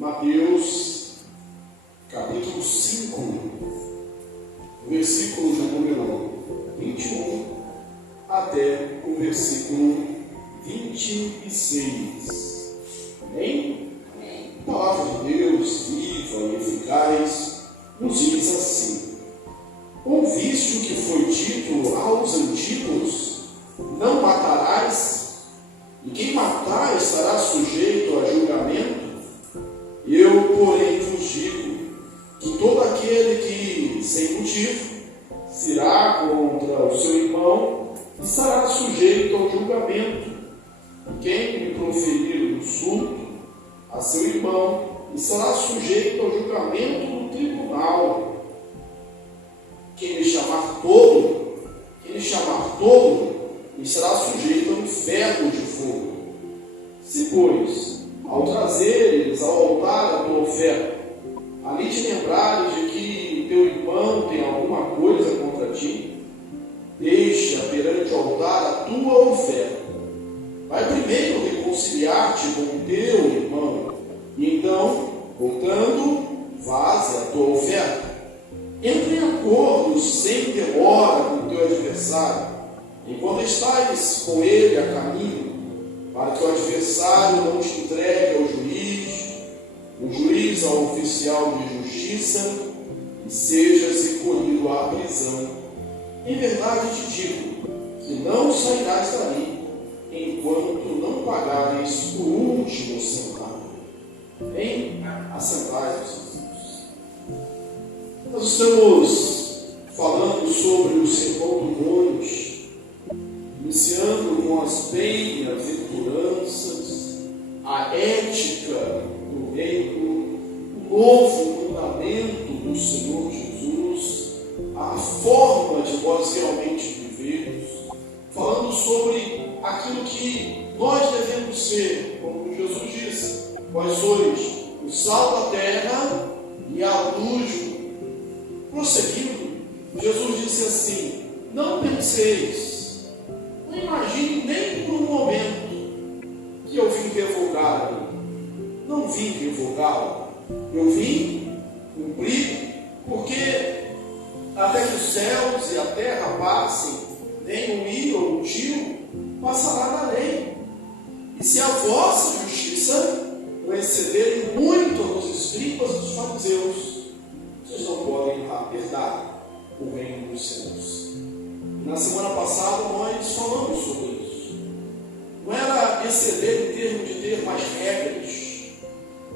Mateus, capítulo 5, versículo de número 21 até o versículo 26. Amém? A palavra de Deus, viva e eficaz, nos diz assim: ouviste o que foi dito aos antigos, não matarás, e quem matar estará sujeito a julgamento. Eu, porém, vos digo que todo aquele que, sem motivo, se irá contra o seu irmão, estará sujeito ao julgamento. E quem lhe proferir um insulto a seu irmão, estará sujeito ao julgamento no tribunal. Quem lhe chamar tolo, estará sujeito ao inferno de fogo. Se, pois, ao trazeres ao altar a tua oferta, ali te lembrares de que teu irmão tem alguma coisa contra ti, deixa perante o altar a tua oferta. Vai primeiro reconciliar-te com o teu irmão, e então, voltando, faze a tua oferta. Entre em acordo sem demora com o teu adversário, enquanto estás com ele a caminho, para que o adversário não te entregue ao juiz, o juiz ao oficial de justiça, e sejas recolhido à prisão. Em verdade te digo que não sairás dali, enquanto não pagares o último centavo. Bem, assentai os irmãos. Nós estamos falando sobre o Sermão do Monte, iniciando com as bem-aventuranças, a ética do reino, o novo mandamento do Senhor Jesus, a forma de nós realmente vivermos, falando sobre aquilo que nós devemos ser, como Jesus disse: vós sois o sal da terra e a luz do mundo. Prosseguindo, Jesus disse assim: não penseis, não imagine nem por um momento que eu vim revogá-lo. Não vim revogá-lo, eu vim cumprir, porque até que os céus e a terra passem, nem um i ou um tio passará da lei. E se a vossa justiça não excederem muito aos escribas dos fariseus, vocês não podem herdar o reino dos céus. Na semana passada nós falamos sobre isso. Não era exceder em termos de ter mais regras,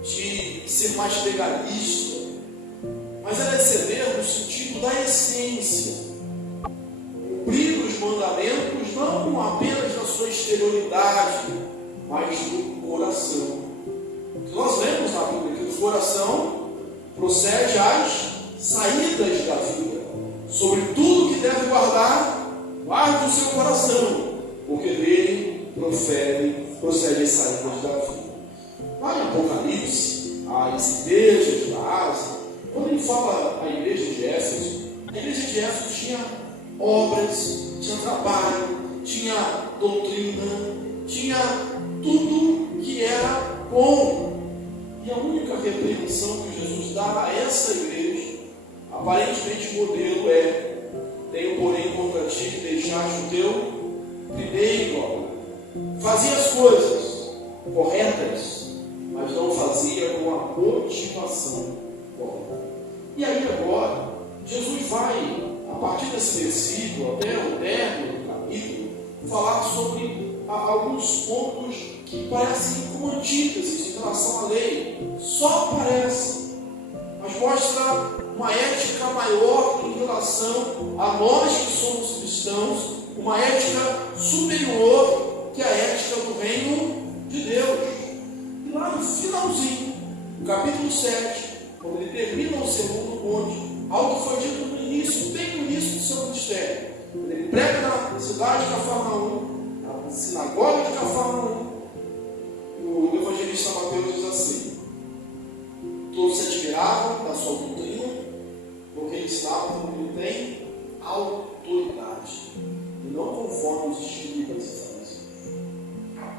de ser mais legalista, mas era exceder no sentido da essência. Cumprir os mandamentos não apenas na sua exterioridade, mas no coração. Nós vemos na Bíblia que do coração procede as saídas da vida. Sobre tudo que deve guardar, guarde o seu coração, porque dele procede as saídas da vida. Lá em Apocalipse, as igrejas da Ásia, quando ele fala a igreja de Éfeso, a igreja de Éfeso tinha obras, tinha trabalho, tinha doutrina, tinha tudo que era bom. E a única repreensão que Jesus dá a essa igreja, aparentemente modelo, é: tenho porém contra ti que deixaste o teu primeiro amor. Fazia as coisas corretas, mas não fazia com a motivação correta. E aí agora, Jesus vai, a partir desse versículo até o término do capítulo, falar sobre alguns pontos que parecem como antíteses em relação à lei. Só parece, mas mostra uma ética maior em relação a nós que somos cristãos, uma ética superior que a ética do reino de Deus. E lá no finalzinho, no capítulo 7, quando ele termina o Sermão do Monte, algo que foi dito no início, bem no início do seu ministério, quando ele prega na cidade de Cafarnaum, na sinagoga de Cafarnaum, o evangelista Mateus diz assim: todos se admiravam da sua doutrina, porque ele ensinava como ele tem autoridade, e não conforme os escribas e fariseus.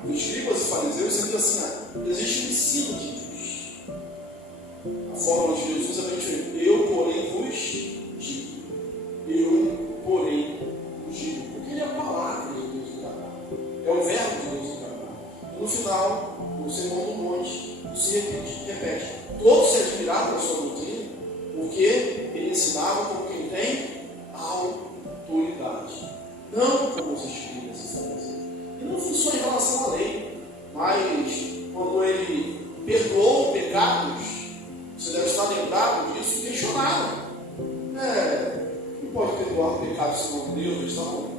Os escribas e fariseus sempre assim: existe um ensino de Deus, A fórmula de Jesus é bem diferente. Eu, porém, vos digo. Eu, porém, vos digo. Porque ele é a palavra de Deus encarnado. É o verbo de Deus encarnado. E no final, o Sermão do Monte se repete. Todos se admiraram da sua doutrina, porque ele ensinava como quem tem autoridade. Não como os escribas estão fazendo. E não foi só em relação à lei, mas quando ele perdoou pecados, você deve estar lembrado disso, questionaram. Não pode perdoar pecados senão Deus. Eles estavam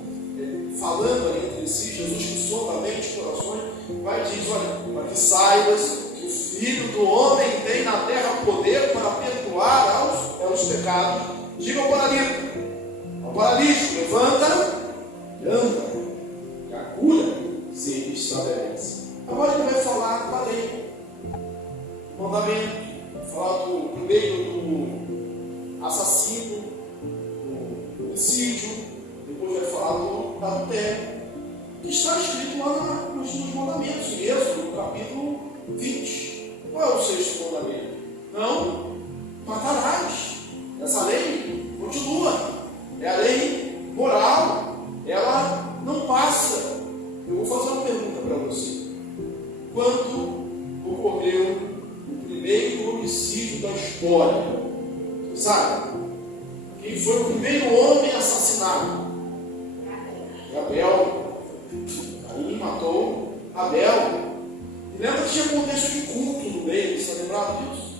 falando ali entre si. Jesus, que sonda a mente e corações, vai e diz: olha, para que saibas que o Filho do Homem tem na terra poder para perdoar aos pecados. Diga ao paralítico, levanta e anda, e a cura se estabelece. Agora ele vai falar da lei, do mandamento, falar do primeiro do assassino, do homicídio, depois vai falar do adultério, que está escrito lá nos mandamentos, em Êxodo, no capítulo 20. Qual é o sexto mandamento? Não matarás. Essa lei continua. É a lei moral. Ela não passa. Eu vou fazer uma pergunta para você. Quando ocorreu o primeiro homicídio da história? Você sabe? Quem foi o primeiro homem assassinado? Abel. Caim matou Abel. E lembra que tinha contexto de culto no meio, você está lembrado disso?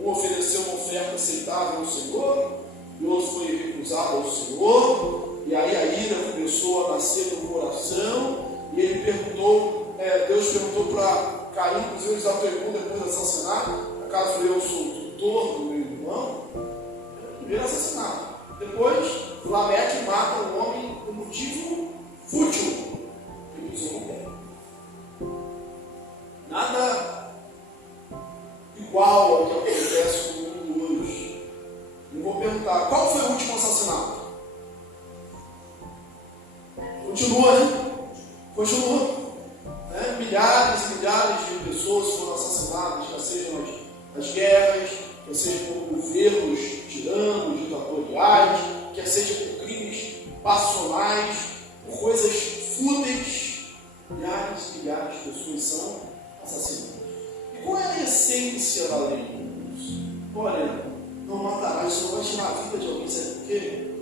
Um ofereceu uma oferta aceitável ao Senhor, e o outro foi recusado ao Senhor, e aí a ira começou a nascer no coração, e ele perguntou, Deus perguntou para Caim, inclusive eles estavam perguntando depois do assassinato: acaso eu sou o tutor do meu irmão? Primeiro assassinato. Depois, Lameque mata um homem por motivo fútil, que pisou no pé. Nada igual ao que acontece no mundo hoje. Eu vou perguntar: qual foi o último assassinato? Continua, né? Continua. Milhares e milhares de pessoas foram assassinadas, quer sejam nas guerras, quer seja por governos tiranos, ditatoriais, quer seja por crimes passionais, por coisas fúteis. Milhares e milhares de pessoas são assassinadas. E qual é a essência da lei? Olha, não matarás, isso não vai tirar a vida de alguém. Sabe por quê?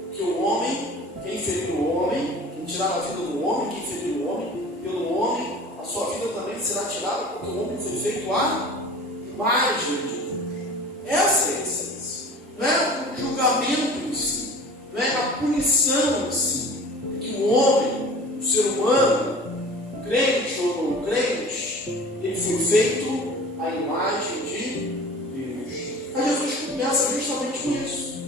Porque o homem, quem feriu o homem, quem tirar a vida do homem, quem feriu o homem, pelo homem, a sua vida também será tirada, porque o homem foi feito à imagem de Deus. Essa é a essência. Não é o julgamento em si, não é a punição em si. É que o homem, o ser humano, crente ou não crente, ele foi feito à imagem de Deus. Mas Jesus começa justamente com isso.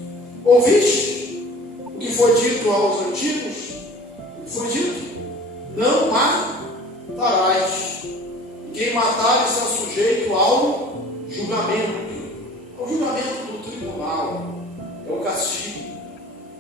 Ouviste o que foi dito aos antigos? O que foi dito? Não matarás. Quem matar está sujeito ao julgamento. Ao julgamento do tribunal. É o castigo.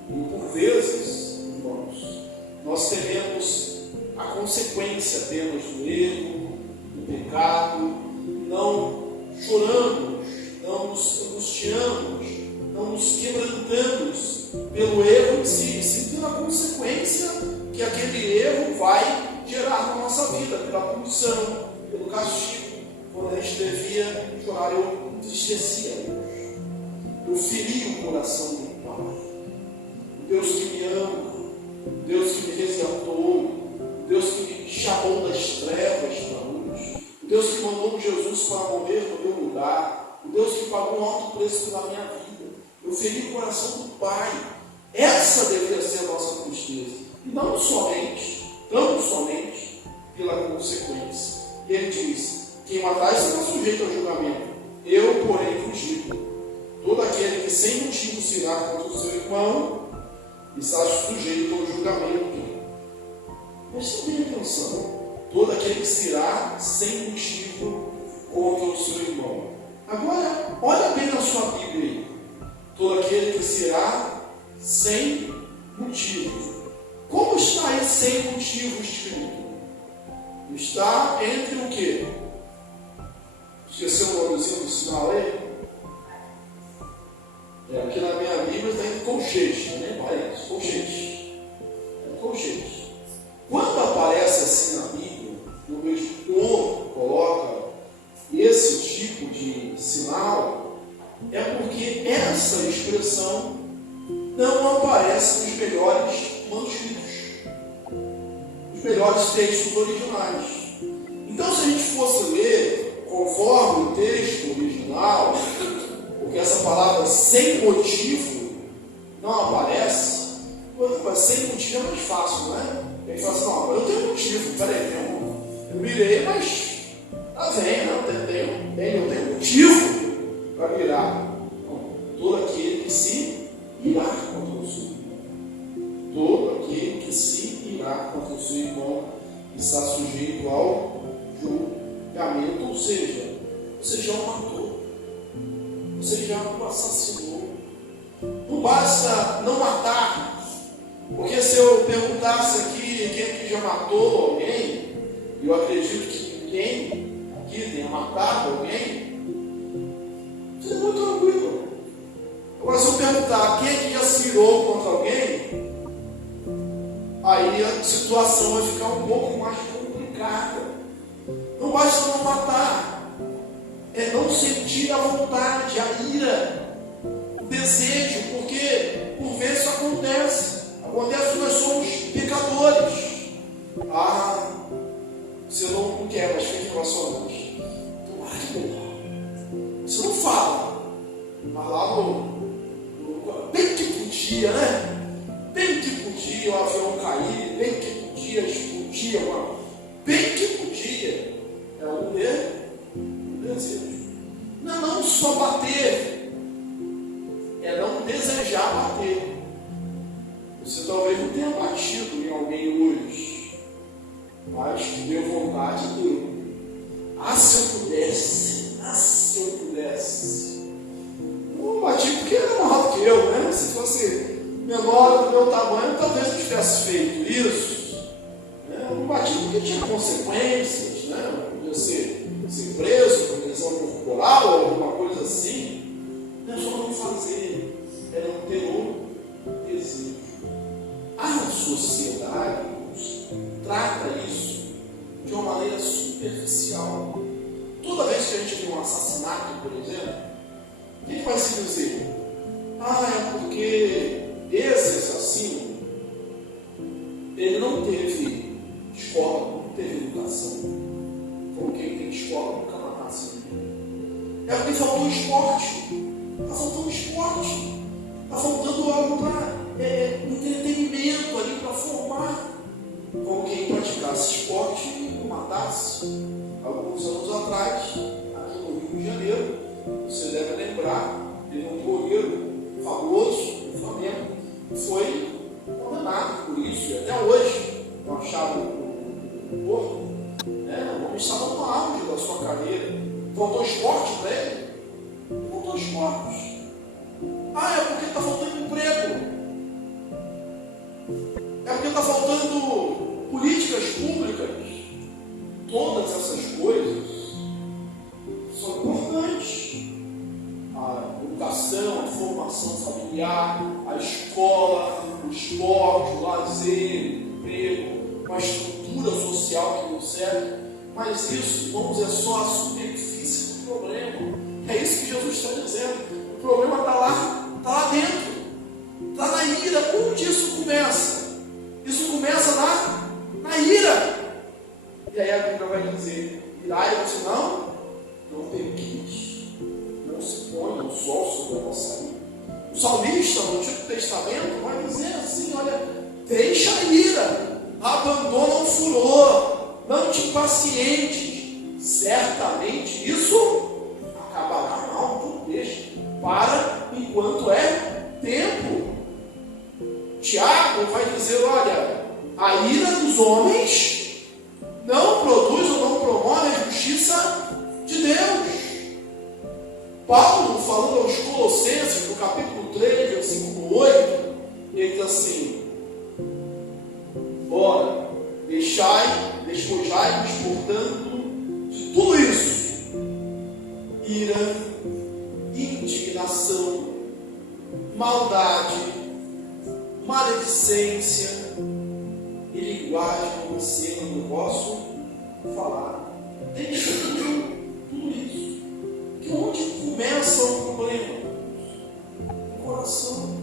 E por vezes, irmãos, nós teremos a consequência apenas do erro, do pecado. Não choramos, não nos angustiamos, não nos quebrantamos pelo erro em si, sim pela consequência que aquele erro vai gerar na nossa vida, pela punição, pelo castigo. Quando a gente devia chorar, eu entristecia a Deus. Eu feri o coração do Pai. Deus que me ama, Deus que me resgatou, Deus que me chamou das trevas para a luz, Deus que mandou Jesus para morrer no meu lugar, o Deus que pagou um alto preço pela minha vida. Eu feri o coração do Pai. Essa deveria ser a nossa tristeza. E não somente, tão somente, pela consequência. E ele diz: quem matar será sujeito ao julgamento. Eu, porém, vos digo: todo aquele que sem motivo se irá contra o seu irmão está sujeito ao julgamento. Preste bem atenção. Todo aquele que se irá sem motivo contra o seu irmão. Agora, olha bem na sua Bíblia aí. Todo aquele que se irá sem motivo. Como está aí sem motivo escrito? Está entre o quê? Esqueceu o nomezinho do sinal aí? colchetes, nem parentes, colchetes. Colchetes. Quando aparece assim na Bíblia, no meu editor coloca esse tipo de sinal, é porque essa expressão não aparece nos melhores manuscritos, nos melhores textos originais. Então, se a gente fosse ler conforme o texto original, porque essa palavra sem motivo não aparece, mas sem motivo é mais fácil, né? A gente fala assim, não, eu tenho motivo, peraí, eu virei, mas tá bem, eu tenho motivo para virar. Todo aquele que se irá contra o seu irmão. Todo aquele que se irá contra o seu irmão está sujeito ao julgamento, ou seja, você já o matou, você já o assassinou. Não basta não matar, porque se eu perguntasse aqui quem aqui já matou alguém, eu acredito que ninguém aqui tenha matado alguém, seria muito tranquilo. Agora, se eu perguntar quem aqui já se irou contra alguém, aí a situação vai ficar um pouco mais complicada. Não basta não matar, é não sentir a vontade, a ira, o desejo, porque por vezes isso acontece que nós somos pecadores. Você não quer mais ter relacionamentos, então que melhor. Você não fala, mas lá bem que podia, né? Bem que podia o avião cair, bem que podia explodir, bem que podia. É um desejo. Não só bater, é não desejar bater. Você talvez não tenha batido em alguém hoje, mas que deu vontade, deu. Se eu pudesse. Não bati porque era maior que eu, né? Se fosse menor do meu tamanho, talvez eu tivesse feito isso. Né? Eu não bati porque tinha consequências, né? Podia ser preso por lesão corporal ou alguma coisa assim. Não é só não fazer, é não ter o desejo. A sociedade trata isso de uma maneira superficial. Toda vez que a gente vê um assassinato, por exemplo, o que vai se dizer? É porque esse assassino, ele não teve escola, não teve educação. Como quem tem escola nunca matasse ninguém. É porque faltou esporte. Está faltando esporte. Está faltando algo para entretenimento ali, para formar. Como quem praticasse esporte e não matasse. Alguns anos atrás, aqui no Rio de Janeiro, você deve lembrar, teve um goleiro famoso do Flamengo, que foi condenado por isso, e até hoje não acharam o corpo. O homem estava no auge da sua carreira. Faltou esporte para ele? Faltou esporte. É porque está faltando emprego. É porque está faltando políticas públicas. Todas essas coisas são importantes. A educação, a formação familiar, a escola, o esporte, o lazer, o emprego, uma estrutura social que nos serve. Mas isso, irmãos, é só a superfície do problema. É isso que Jesus está dizendo. O problema está lá dentro. Está na ira. Onde isso começa? Isso começa na ira. E aí a Bíblia vai dizer: irai-vos não pequeis, não se ponha o sol sobre a vossa ira. O salmista no Antigo Testamento vai dizer assim: olha, deixa a ira, abandona o furor, não te impacientes, certamente isso acabará mal, não deixa, para enquanto é tempo. Tiago vai dizer: olha, a ira dos homens não produz ou não promove a justiça de Deus. Paulo, falando aos Colossenses, no capítulo 3, versículo 8, ele diz assim: ora, despojai-vos, portanto, de tudo isso: ira, indignação, maldade, maledicência e linguagem obscena no vosso falar. Deixa tudo isso. Que onde começa o problema? No coração.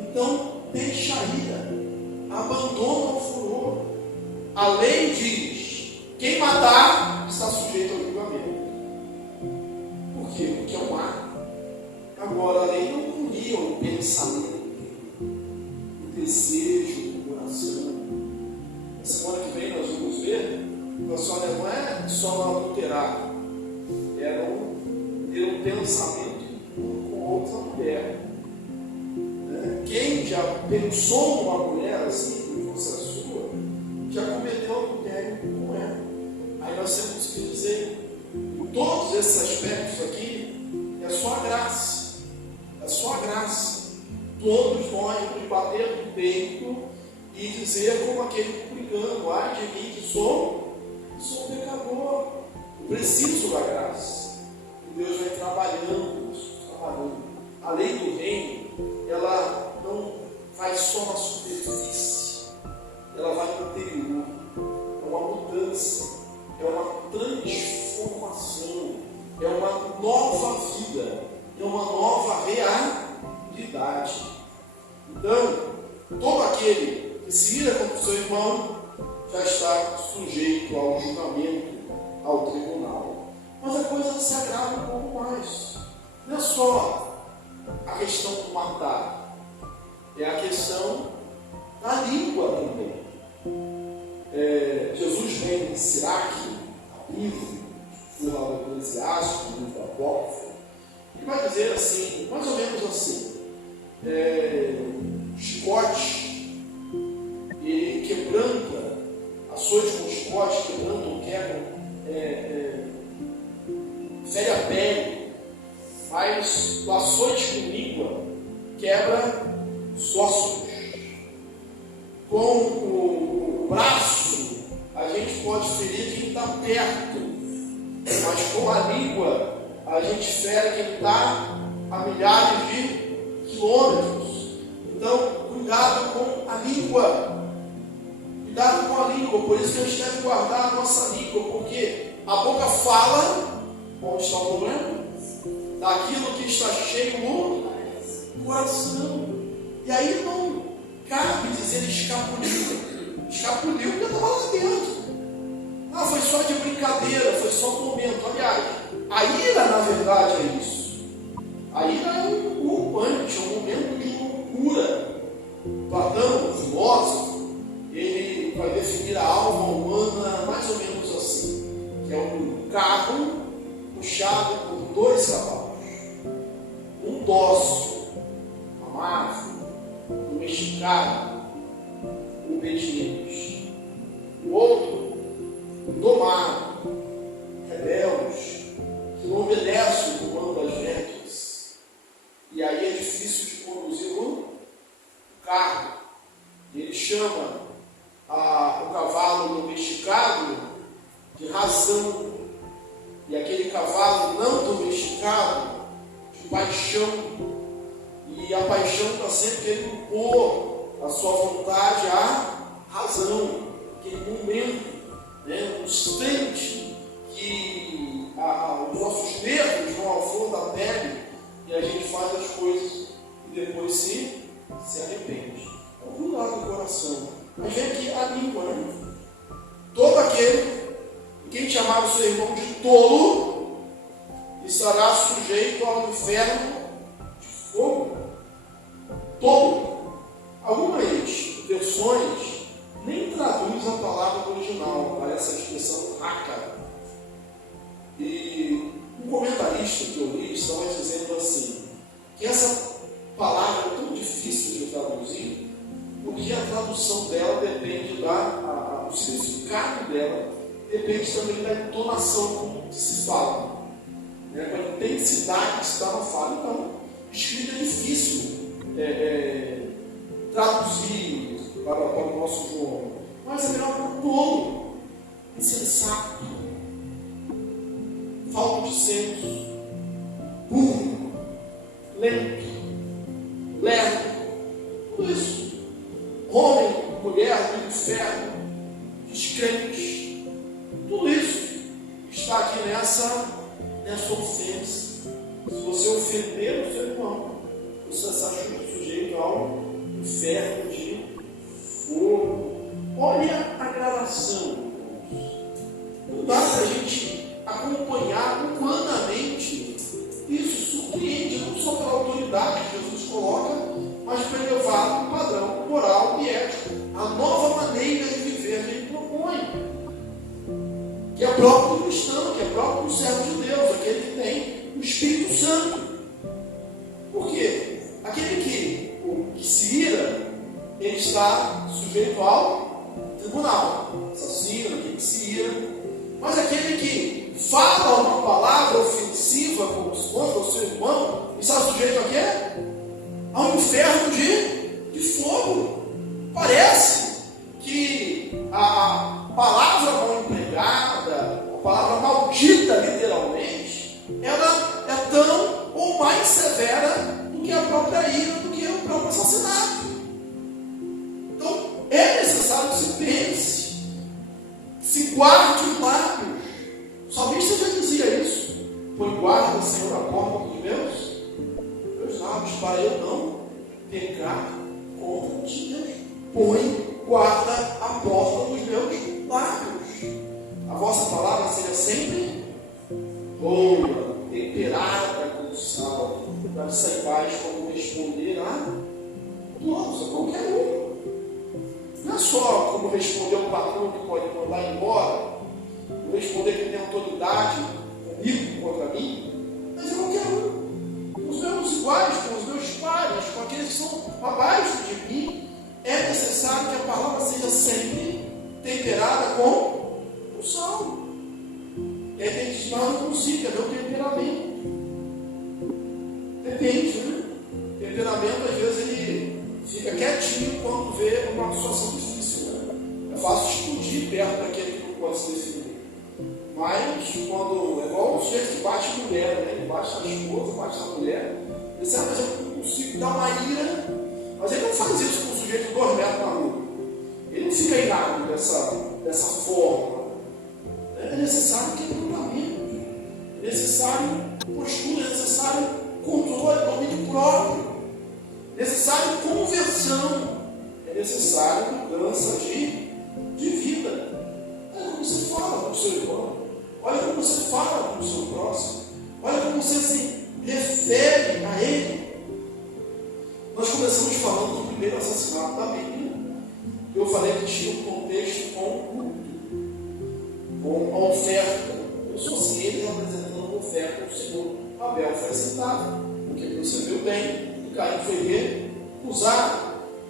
Então, deixa a ira, abandona o furor. A lei diz: quem matar está sujeito ao julgamento. Por quê? Porque é um ato. Agora, a lei não punia o pensamento, o desejo do coração. Na semana que vem nós vamos ver que a senhora não é só não adulterar, era ter um pensamento com outra mulher. Quem já pensou numa mulher assim, que fosse a sua, já cometeu adultério com ela. Aí nós temos que dizer, em todos esses aspectos aqui, é só a graça. É só a graça. Todos nós vamos bater no peito e dizer como aquele publicano: ai de mim que sou um pecador. Eu preciso da graça. E Deus vai trabalhando. A lei do reino, ela não vai só na superfície, ela vai no interior. É uma mudança, é uma transformação, é uma nova vida, é uma nova realidade. Então, todo aquele que se ira contra o seu irmão já está sujeito ao julgamento, ao tribunal. Mas a coisa se agrava um pouco mais. Não é só a questão do matar, é a questão da língua também. Jesus vem em Siraque, livro do Eclesiástico, livro do Apócrifo, e vai dizer assim, mais ou menos assim: chicote, ele quebranta, açoite com chicote, quebranta ou quebra, fere a pele, mas o açoite com língua quebra os ossos. Com o braço, a gente pode ferir quem está perto, mas com a língua, a gente fere quem está a milhares de quilômetros. Então, cuidado com a língua. Cuidado com a língua. Por isso que a gente deve guardar a nossa língua, porque a boca fala. Onde está o problema? Daquilo que está cheio no coração. E aí não cabe dizer escapuliu. Escapuliu porque estava lá dentro. Ah, foi só de brincadeira, foi só um momento. Aliás, a ira, na verdade, é isso. A ira é um rompante, é um momento de loucura. Platão, o filósofo, ele vai definir a alma humana mais ou menos assim: que é um carro puxado por dois cavalos. Um dócil, amável, domesticado, obediente. O outro, domado, rebelde, que não obedece o comando das rédeas. E aí é difícil de conduzir o carro. Ele chama o cavalo domesticado de razão, e aquele cavalo não domesticado de paixão. E a paixão está sempre querendo pôr a sua vontade à razão. Aquele momento, um instante que os nossos nervos vão ao fundo da pele e a gente faz as coisas e depois se arrepende. Então, cuidado do coração. Mas vem aqui a língua, né? Todo aquele, quem chamar o seu irmão de tolo, estará sujeito ao inferno de fogo. Tolo. Algumas versões nem traduz a palavra original para essa expressão raca. E um comentarista que eu li estava dizendo assim, que essa palavra é tão difícil de traduzir, porque a tradução dela depende o significado dela depende também da entonação como se fala, com a intensidade que se dá na fala. Então, escrita é difícil traduzir para o nosso idioma, mas é melhor para o tolo, insensato, falta de senso, burro, lento, lerdo, tudo isso. Homem, mulher do inferno, descrentes, tudo isso está aqui nessa ofensa. Se você ofender o seu irmão, você está sujeito ao inferno de fogo. Olha a gradação. Não dá para a gente acompanhar humanamente. Isso surpreende não só pela autoridade que Jesus coloca, mas para elevar um padrão moral e ético. A nova maneira de viver que ele propõe, que é próprio do cristão, que é próprio do servo de Deus, aquele que tem o Espírito Santo. Por quê? Aquele que se ira, ele está sujeito ao tribunal. Assassino, aquele que se ira. Mas aquele que fala uma palavra ofensiva contra o seu irmão, está sujeito a quê? Ao inferno de fogo. Parece que a palavra mal empregada, a palavra maldita, literalmente, ela é tão ou mais severa do que a própria ira, do que o próprio assassinato. Então, é necessário que se pense, se guarde os lábios. O salmista já dizia isso. Põe guarda, Senhor, a porta dos meus lábios, para eu não pecar contra ti. Põe guarda a porta dos meus lábios. A vossa palavra seja sempre boa, temperada com sal, para que saibais como responder a todos, a qualquer um. Não é só como responder ao patrão que pode mandar embora, ou responder que tem autoridade comigo, contra mim, mas é qualquer um. Com os meus iguais, com os meus pares, com aqueles que são abaixo de mim, é necessário que a palavra seja sempre temperada com o sal. E aí tem que dizer, não consigo, é meu temperamento. Depende, né? O temperamento, às vezes, ele fica quietinho quando vê uma situação difícil, né? É fácil explodir perto daquele que não pode se definir. Mas, quando é igual o sujeito que bate em mulher, né? Ele bate na esposa, bate na mulher. Ele sabe, mas eu não consigo dar uma ira. Mas ele não faz isso com o sujeito 2 metros na rua. Ele não fica irado dessa forma. É necessário quebrantamento, é necessário postura, é necessário controle, domínio próprio, é necessário conversão, é necessário mudança de vida. Olha como você fala com o seu irmão, olha como você fala com o seu próximo, olha como você se refere a ele. Nós começamos falando do primeiro assassinato da Bíblia. Eu falei que tinha um contexto com o culto, com a oferta. Eu sou assim, ele representando a oferta do Senhor. Abel foi aceitado, porque ele recebeu bem, e Caim foi recusado.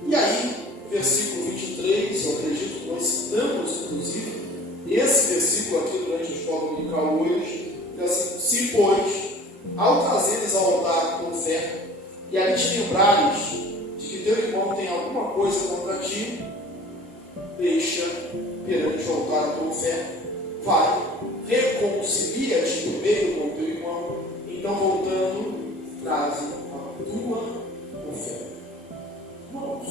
E aí, versículo 23, eu acredito que nós citamos, inclusive, esse versículo aqui durante a escola dominical hoje, diz assim: se, pois, ao trazeres ao altar com oferta, e ali te lembrares de que teu irmão tem alguma coisa contra ti, deixa perante o altar a tua oferta, vai, reconcilia-te primeiro com teu irmão, então voltando, traze a tua oferta. Irmãos,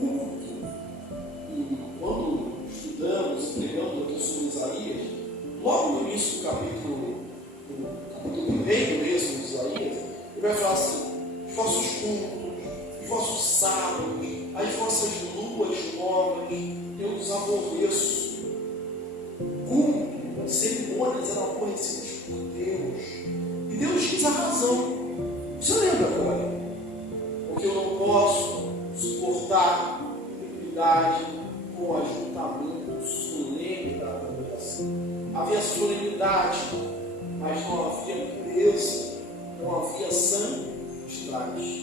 culto, e quando estudamos, pregamos aqui sobre Isaías, logo no início do capítulo 1 mesmo de Isaías, ele vai falar assim: os vossos cultos, os vossos sábados, as vossas luas novas, eu os aborreço. Culto, as cerimônias eram aborrecidas por Deus. E Deus diz a razão. Você lembra qual é? Porque eu não posso suportar iniquidade com ajuntamento solene da congregação. Havia solenidade, mas não havia pureza, não havia santidade.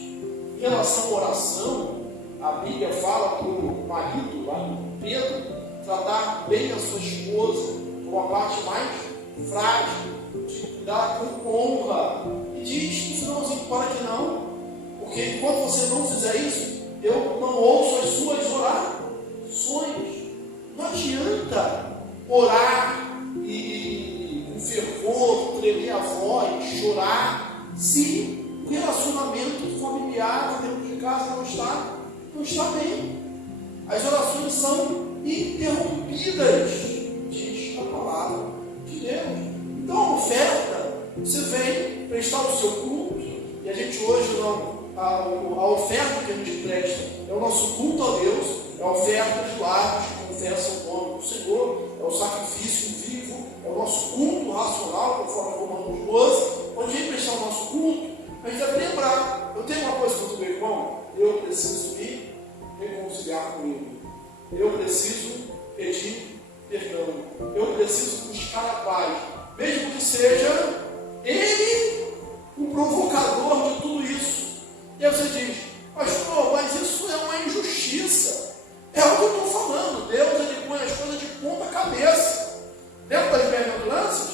Em relação à oração, a Bíblia fala para o marido, lá em Pedro, tratar bem a sua esposa, com a parte mais frágil, de cuidar com honra. E diz no finalzinho: para que não, porque enquanto você não fizer isso, eu não ouço as suas orações. Não adianta orar e com fervor, tremer a voz, chorar, se o relacionamento familiar dentro de casa não está bem. As orações são interrompidas, diz a palavra de Deus. Então a oferta, você vem prestar o seu culto, e a gente hoje não, a oferta que a gente presta é o nosso culto a Deus, é a oferta de lábios que confessam o nome do Senhor, é o sacrifício vivo, é o nosso culto racional, conforme Romanos 12, onde vem prestar o nosso culto, a gente deve lembrar, eu tenho uma coisa para o meu irmão, eu preciso me reconciliar com ele, eu preciso pedir perdão, eu preciso buscar a paz, mesmo que seja ele o provocador de tudo isso. E aí você diz, pastor, mas isso é uma injustiça. É o que eu estou falando. Deus, ele põe as coisas de ponta cabeça. Dentro das bem-aventuranças,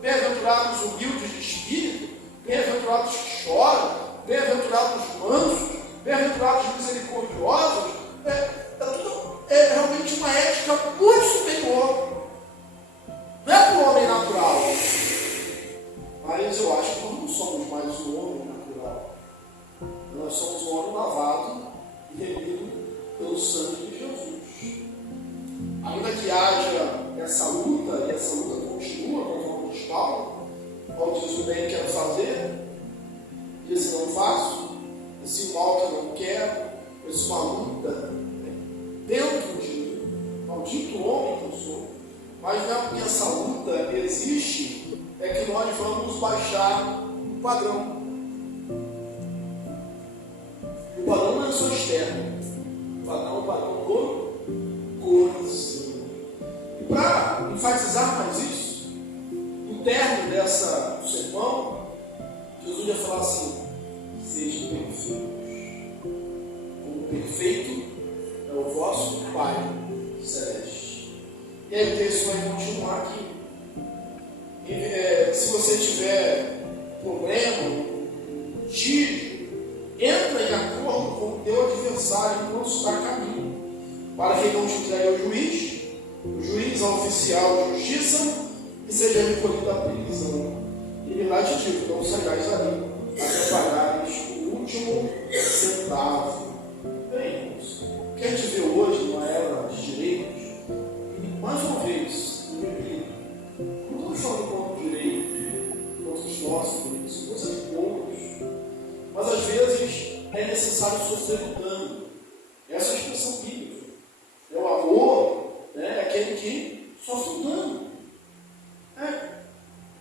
bem-aventurados humildes de espírito, bem-aventurados que choram, bem-aventurados mansos, bem-aventurados misericordiosos, é realmente uma ética muito superior. Não é para o homem natural. Mas eu acho que nós não somos mais um homem natural. Nós somos um homem lavado e remido pelo sangue de Jesus. Ainda que haja essa luta, e essa luta continua, conforme diz Paulo, Paulo diz: o bem que quero fazer, esse não faço, esse mal que eu não quero, essa uma luta dentro de mim, maldito homem que eu sou. Mas não é porque essa luta existe, é que nós vamos baixar o padrão. O padrão não é só externo, o padrão é o padrão do coração. E para enfatizar mais isso, no término do sermão, Jesus ia falar assim: sejam perfeitos, como perfeito é o vosso Pai Celeste. E aí o texto vai continuar aqui. Se você tiver problema, tire, entra em acordo com o teu adversário enquanto está a caminho, para que não te entregue ao juiz, o juiz ao oficial de justiça, e seja recolhido à prisão. E lá te digo: não saiais ali, até pagares o último centavo. Bem, irmãos, o que a gente vê hoje numa era de direitos, e mais uma vez, eu repito, não estou falando contra o direito, contra os nossos direitos, são coisas boas, mas às vezes é necessário sofrer o dano. Essa é a expressão bíblica. É o amor, é aquele que sofre o dano.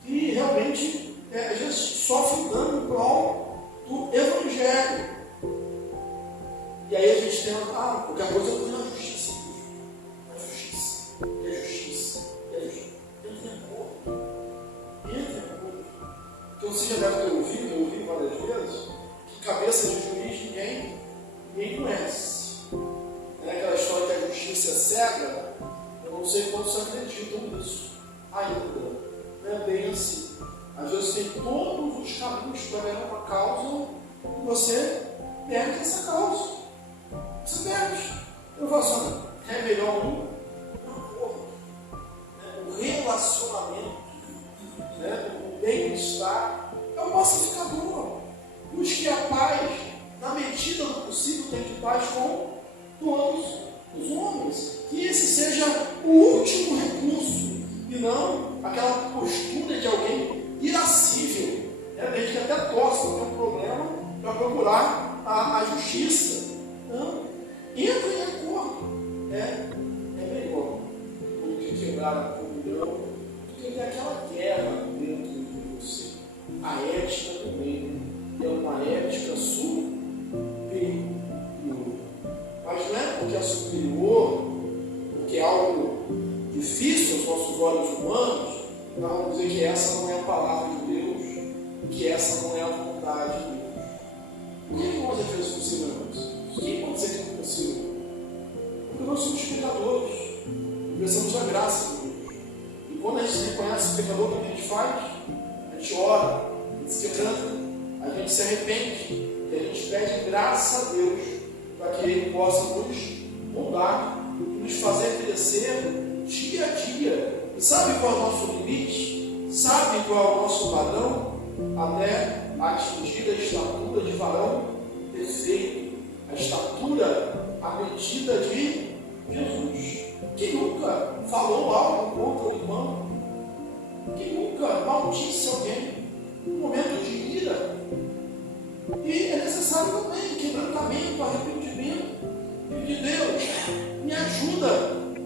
E realmente, às vezes, sofre o dano em prol do Evangelho. E aí a gente tem, qualquer coisa eu tenho a justiça. A justiça. E a justiça. E a justiça. Entra em acordo. Porque você já deve ter ouvido, eu ouvi várias vezes, que cabeça de juiz ninguém conhece. É aquela história que a justiça é cega. Eu não sei quantos acreditam nisso ainda. Não é bem assim. Às vezes tem todos os caminhos para ganhar uma causa e você perde essa causa. Você perde. Eu falo assim: é melhor um acordo. O relacionamento, o bem-estar é o pacificador. Busque a paz, na medida do possível, tem de paz com todos os homens. Que esse seja o último recurso, e não aquela postura de alguém irascível. Tem gente que até torce para ter um problema para procurar a justiça. Não. Entra em acordo. É melhor do que quebrar a comunhão, do que ter aquela guerra dentro de você. A ética também é uma ética superior. Mas não é porque é superior, porque é algo difícil aos nossos olhos humanos, nós vamos dizer que essa não é a palavra de Deus, que essa não é a vontade de Deus. Por que nós às vezes consideramos? Quem pode ser que não consiga? Porque nós somos pecadores, precisamos da graça de Deus. E quando a gente reconhece o pecador, o que a gente faz? A gente ora, a gente se quebranta, a gente se arrepende, e a gente pede graça a Deus para que Ele possa nos mudar, nos fazer crescer dia a dia. E sabe qual é o nosso limite? Sabe qual é o nosso padrão? Até atingir a estatura de varão perfeito, a estatura, a medida de Jesus. Que nunca falou algo contra o irmão, que nunca maldisse alguém, um momento de ira. E é necessário também quebrantamento, arrependimento. E de Deus, me ajuda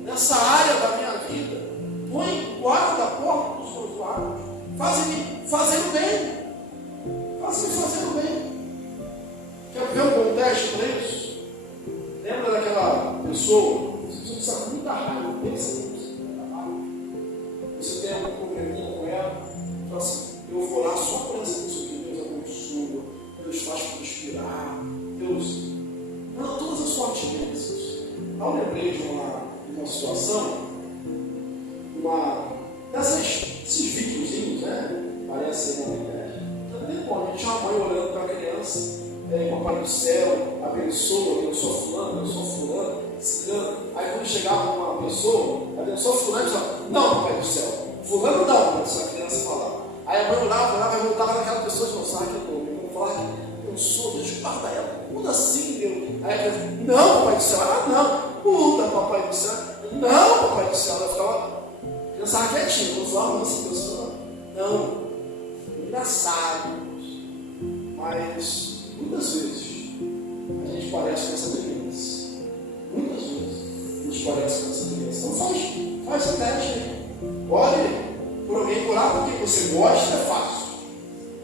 nessa área da minha vida. Põe, guarda a porta dos meus lábios. Faz-me fazer o bem. Faz-me fazer o bem. Quero ver um bom teste para isso. Lembra daquela pessoa? Você precisa com muita raiva. Pensa nisso. Você tem algum probleminha com ela? Fala assim, eu vou orar só por essa pessoa que Deus abençoa. Deus faz prosperar. Deus manda todas as suas bênçãos. Eu lembrei de uma situação, desses videozinhos, né? Parece na internet. Então, a gente tinha uma mãe orando para a criança, Papai do céu, abençoa, abençoa fulano, ciclano. Aí quando chegava uma pessoa, abençoa fulano, e falava, não, Papai do céu, fulano não, a criança falava. Aí a mãe orava e voltava naquela pessoa e falava, sabe que eu vou falar que eu sou, Deus guarda ela, muda assim, Deus. Aí a criança, não, Papai do céu, não, muda, Papai do céu, não, Papai do céu. Ela ficava, pensava quietinha, não falava assim, Deus falava, não, engraçado, mas muitas vezes a gente parece com essa criança. Muitas vezes a gente parece com essa criança. Então faz essa teste aí. Ore por alguém, orar por quem você gosta é fácil.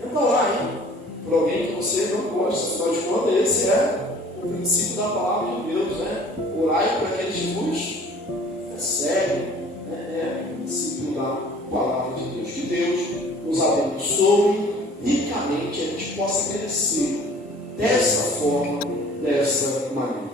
Tenta orar aí por alguém que você não gosta. Afinal de contas, esse é o princípio da palavra de Deus, né? Orai por aqueles que vos recebem. É o princípio da palavra de Deus. Que Deus nos abençoe ricamente, a gente possa crescer dessa forma, dessa maneira.